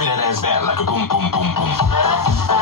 Bring that ass back like a boom, boom, boom, boom.